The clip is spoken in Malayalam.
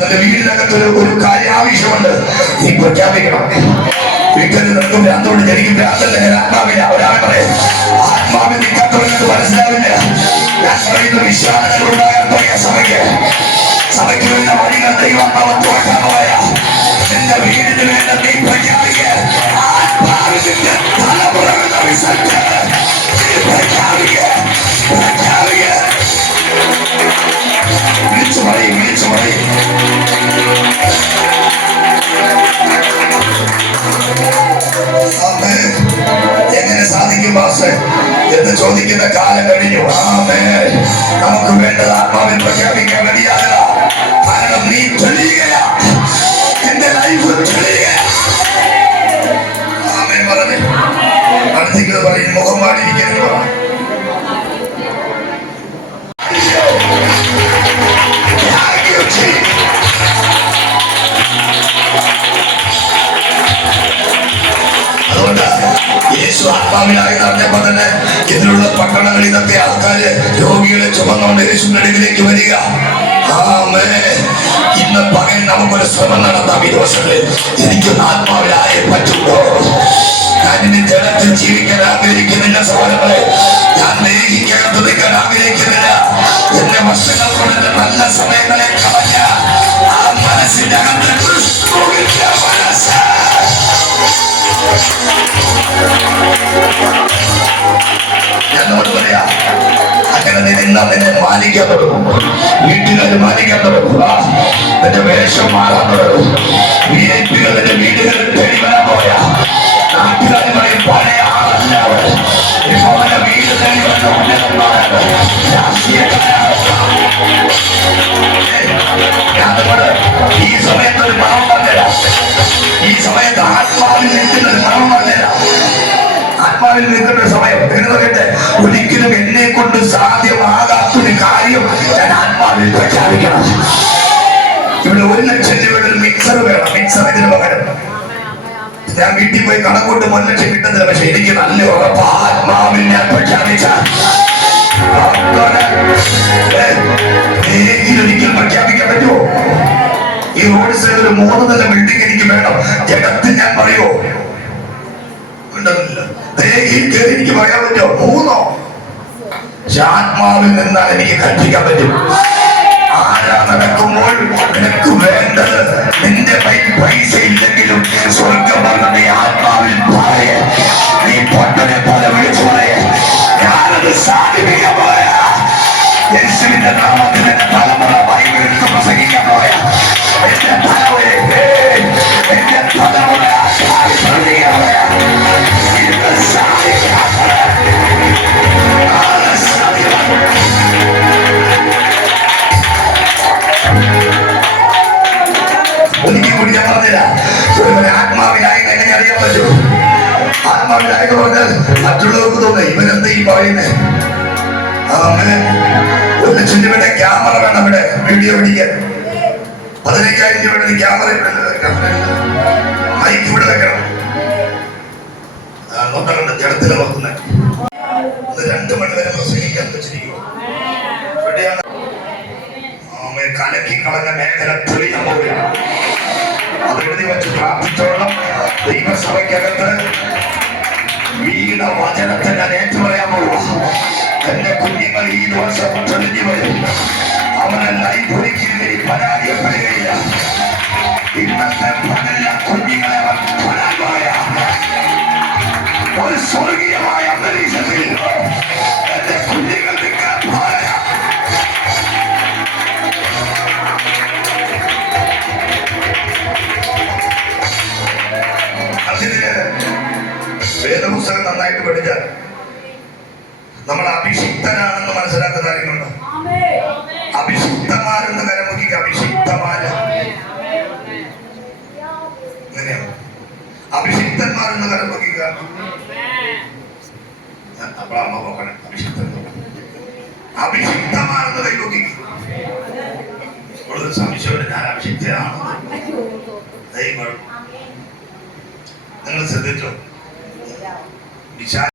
നിന്റെ വീടിനകത്ത് ഒരു കാര്യം ആവശ്യമുണ്ട്. നീ പ്രഖ്യാപിക്കണം. വീട്ടിൽ നിൽക്കും ബാസ് എന്ന് ചോദിക്കുന്ന കാലം കഴിഞ്ഞു. ആമേ നമുക്ക് വേണ്ടത് ആത്മാവിൽ പ്രഖ്യാപിക്കാൻ വേണ്ടിയാകാം കാരണം നീ തെളിയുകയാ. ആത്മാവിനായി നടന്നപ്പോ തന്നെ ഇതിലുള്ള പട്ടണങ്ങളിൽ ഇന്നത്തെ ആൾക്കാര് രോഗികളെ ചുമന്നുകൊണ്ട് യേശുവിന്റെ അടുക്കിലേക്ക് വരിക. ഇന്ന് പകൽ നമുക്കൊരു ശ്രമം നടത്താം ഈ ദിവസങ്ങളിൽ. എനിക്കൊന്ന് ആത്മാവിലായേ പറ്റുള്ളൂ ഞാൻ ഇനി ജലത്തിൽ ജീവിക്കാൻ ആഗ്രഹിക്കുന്നില്ല സഹോദരങ്ങളെ. ഞാൻ ദേഹിക്കകത്ത് നിൽക്കാൻ ആഗ്രഹിക്കുന്നില്ല. എന്റെ വർഷങ്ങൾ കൊണ്ട് നല്ല സമയങ്ങളെ കളഞ്ഞ ആ മനസ്സിന്റെ അകത്ത് അങ്ങനെ നീ നിന്നാ മാനിക്കാൻ തുടങ്ങും വീട്ടുകാർ മാനിക്കാൻ തുടങ്ങും ആ, നിന്റെ വേഷം മാറാൻ തുടങ്ങും വി ഐ പികൾ നിന്റെ വീടുകളിൽ തേടി വരാൻ പോയാ. നാട്ടുകാർ പറയും പഴയ ആളല്ല ഞാനതുകൊണ്ട് ഈ സമയത്ത് ആത്മാവിൽ നിൽക്കുന്ന ഒരു പറഞ്ഞുതരാം ആത്മാവിൽ നിൽക്കുന്ന സമയം. എഴുതട്ടെ ഒരിക്കലും എന്നെ കൊണ്ട് സാധ്യമാകാത്തൊരു ഇതിന് പകരം. ഞാൻ വീട്ടിൽ പോയി കണക്കൂട്ട് ഒരു ലക്ഷം കിട്ടുന്നില്ല പക്ഷെ എനിക്ക് നല്ല ഉറപ്പ്. പ്രഖ്യാപിച്ച പ്രഖ്യാപിക്കാൻ പറ്റുമോ? ഈ റോഡ് സൈഡിൽ മൂന്ന് നില ബിൽഡിംഗ് എനിക്ക് വേണം. ജഗത്ത് ഞാൻ പറയുമോ എനിക്ക് പറയാൻ പറ്റുമോ? മൂന്നോ? ആത്മാവിൽ നിന്നാൽ എനിക്ക് കൽപ്പിക്കാൻ പറ്റും. ആരാ നടക്കുമ്പോൾ സാധിപ്പിക്കാൻ പോയ യേശുവിന്റെ നാമത്തിൽ എന്റെ ആത്മാവിനായി പറഞ്ഞാൽ മറ്റുള്ളവർക്ക് തോന്നുന്നു ഇവനെന്താ ഈ പറയുന്നത് അങ്ങനെ ഒരു ലക്ഷം ക്യാമറ വേണം ഇവിടെ വീഡിയോ പിടിക്കാൻ. പതിനയ്യായിരം രൂപയുടെ ക്യാമറ ഇവിടെ വെക്കണം. മൈക്ക് ഇവിടെ വെക്കണം. നോട്ടുണ്ട് ജഡത്തിൽ നോക്കുന്നത് രണ്ട് മണി വരെ പ്രസംഗിക്കാൻ വെച്ചിരിക്കുമോ കലക്കി കളഞ്ഞ മേഖല തെളിയാൻ പോവുകയാണ്. എഴുതി വെച്ച് പ്രാർത്ഥിച്ചോളം. ദൈവസഭയ്ക്കകത്ത് വീണ വചനത്തെ ഞാൻ ഏറ്റുപറയാൻ പോവുക. എന്റെ കുഞ്ഞുങ്ങൾ ഈ ദിവസം തെളിഞ്ഞു വരും. അവനെല്ലാം ഈ ഒരിക്കലും പരാജയപ്പെടുകയില്ല. ഇന്നത്തെ അഭിഷിക്തന്മാരെന്ന് കരമുഖിക്കുക അപ്പോൾ അമ്മ നോക്കണം അഭിഷിക്തൻ അഭിഷിക്തമാരെന്ന് കൈമുഖിക്കുക കൂടുതൽ സംശയം ഞാൻ അഭിഷിക്തനാണ്. നിങ്ങൾ ശ്രദ്ധിച്ചോ? വിശാല